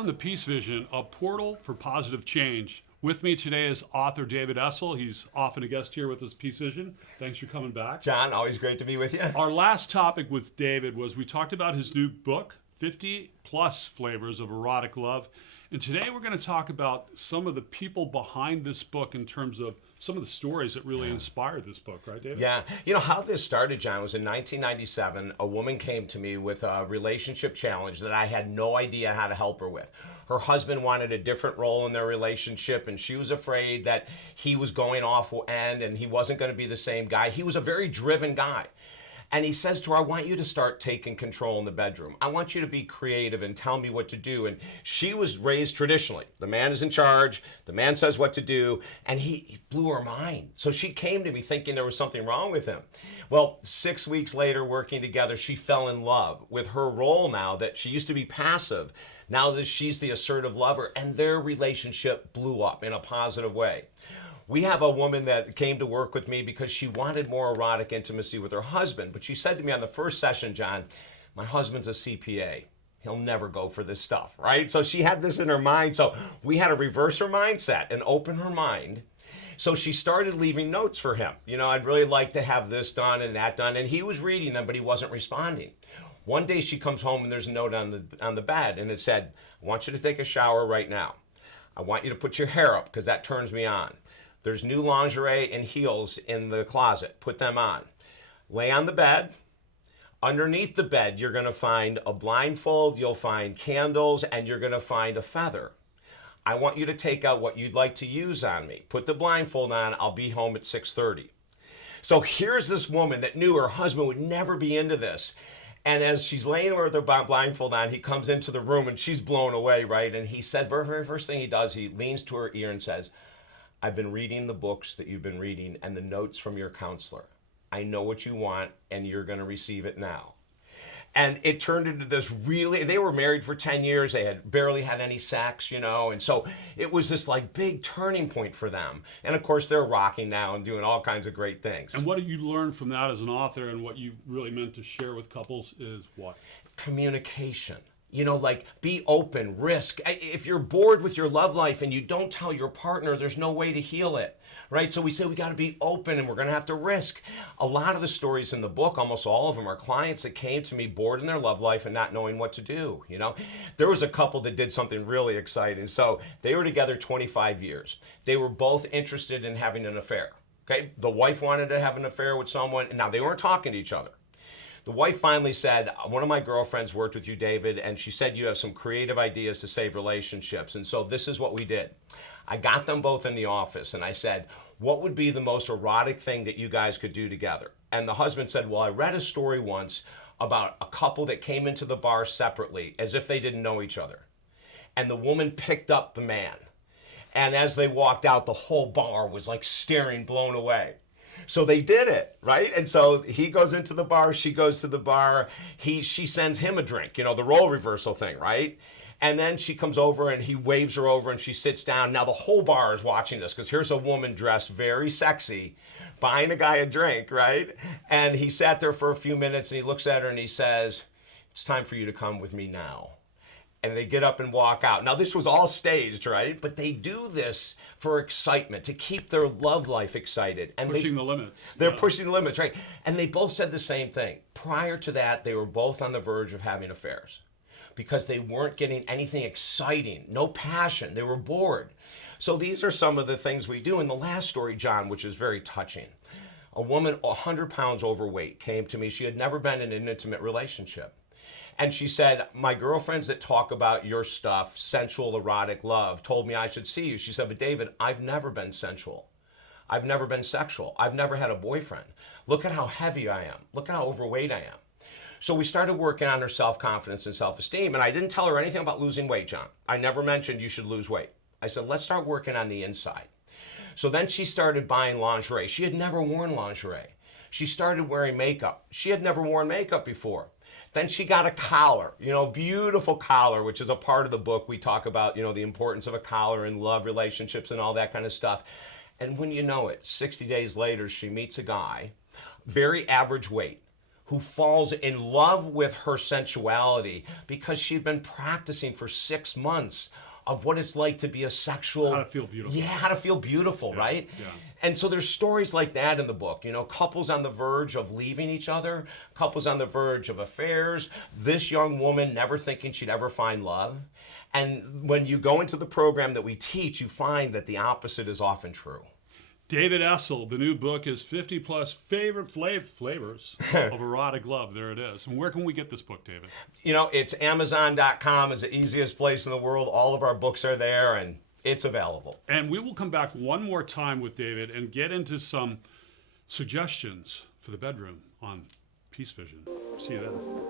Welcome to Peacevision, a portal for positive change. With me today is author David Essel. He's often a guest here with us, Peacevision. Thanks for coming back. John, always great to be with you. Our last topic with David was we talked about his new book, 50 plus flavors of erotic love. And today we're going to talk about some of the people behind this book in terms of some of the stories that really inspired this book, right, David? Yeah. You know, how this started, John, was in 1997. A woman came to me with a relationship challenge that I had no idea how to help her with. Her husband wanted a different role in their relationship, and she was afraid that he was going off end and he wasn't going to be the same guy. He was a very driven guy. And he says to her, I want you to start taking control in the bedroom. I want you to be creative and tell me what to do. And she was raised traditionally. The man is in charge. The man says what to do. And he blew her mind. So she came to me thinking there was something wrong with him. Well, 6 weeks later, working together, she fell in love with her role now that she used to be passive. Now that she's the assertive lover. And their relationship blew up in a positive way. We have a woman that came to work with me because she wanted more erotic intimacy with her husband. But she said to me on the first session, John, my husband's a CPA. He'll never go for this stuff, right? So she had this in her mind. So we had to reverse her mindset and open her mind. So she started leaving notes for him. You know, I'd really like to have this done and that done. And he was reading them, but he wasn't responding. One day she comes home and there's a note on the bed. And it said, I want you to take a shower right now. I want you to put your hair up because that turns me on. There's new lingerie and heels in the closet. Put them on. Lay on the bed. Underneath the bed, you're going to find a blindfold, you'll find candles, and you're going to find a feather. I want you to take out what you'd like to use on me. Put the blindfold on. I'll be home at 6:30. So here's this woman that knew her husband would never be into this. And as she's laying with her blindfold on, he comes into the room and she's blown away, right? And he said, very first thing he does, he leans to her ear and says, I've been reading the books that you've been reading and the notes from your counselor. I know what you want and you're going to receive it now. And it turned into this they were married for 10 years. They had barely had any sex, you know. And so it was this like big turning point for them. And of course, they're rocking now and doing all kinds of great things. And what did you learn from that as an author, and what you really meant to share with couples is what? Communication. You know, like, be open, risk. If you're bored with your love life and you don't tell your partner, there's no way to heal it, right? So we say we got to be open and we're going to have to risk. A lot of the stories in the book, almost all of them, are clients that came to me bored in their love life and not knowing what to do, you know? There was a couple that did something really exciting. So they were together 25 years. They were both interested in having an affair, okay? The wife wanted to have an affair with someone, and now they weren't talking to each other. The wife finally said, one of my girlfriends worked with you, David, and she said you have some creative ideas to save relationships. And so this is what we did. I got them both in the office and I said, what would be the most erotic thing that you guys could do together? And the husband said, well, I read a story once about a couple that came into the bar separately as if they didn't know each other. And the woman picked up the man. And as they walked out, the whole bar was like staring, blown away. So they did it, right? And so he goes into the bar, she goes to the bar, she sends him a drink, you know, the role reversal thing, right? And then she comes over and he waves her over and she sits down. Now the whole bar is watching this because here's a woman dressed very sexy, buying a guy a drink, right? And he sat there for a few minutes and he looks at her and he says, it's time for you to come with me now. And they get up and walk out. Now, this was all staged, right? But they do this for excitement, to keep their love life excited. And pushing the limits. They're pushing the limits, right? And they both said the same thing. Prior to that, they were both on the verge of having affairs because they weren't getting anything exciting, no passion. They were bored. So these are some of the things we do. And the last story, John, which is very touching. A woman 100 pounds overweight came to me. She had never been in an intimate relationship. And she said, my girlfriends that talk about your stuff, sensual, erotic love, told me I should see you. She said, but David, I've never been sensual. I've never been sexual. I've never had a boyfriend. Look at how heavy I am. Look at how overweight I am. So we started working on her self-confidence and self-esteem. And I didn't tell her anything about losing weight, John. I never mentioned you should lose weight. I said, let's start working on the inside. So then she started buying lingerie. She had never worn lingerie. She started wearing makeup. She had never worn makeup before. Then she got a collar, you know, beautiful collar, which is a part of the book. We talk about, you know, the importance of a collar in love relationships and all that kind of stuff. And when you know it, 60 days later, she meets a guy, very average weight, who falls in love with her sensuality because she'd been practicing for 6 months of what it's like to be a sexual... How to feel beautiful. Yeah, how to feel beautiful, right? Yeah. And so there's stories like that in the book. You know, couples on the verge of leaving each other, couples on the verge of affairs, this young woman never thinking she'd ever find love. And when you go into the program that we teach, you find that the opposite is often true. David Essel, the new book is 50 plus favorite flavors of erotic love. There it is. And where can we get this book, David? You know, it's Amazon.com is the easiest place in the world. All of our books are there, and it's available. And we will come back one more time with David and get into some suggestions for the bedroom on Peacevision. See you then.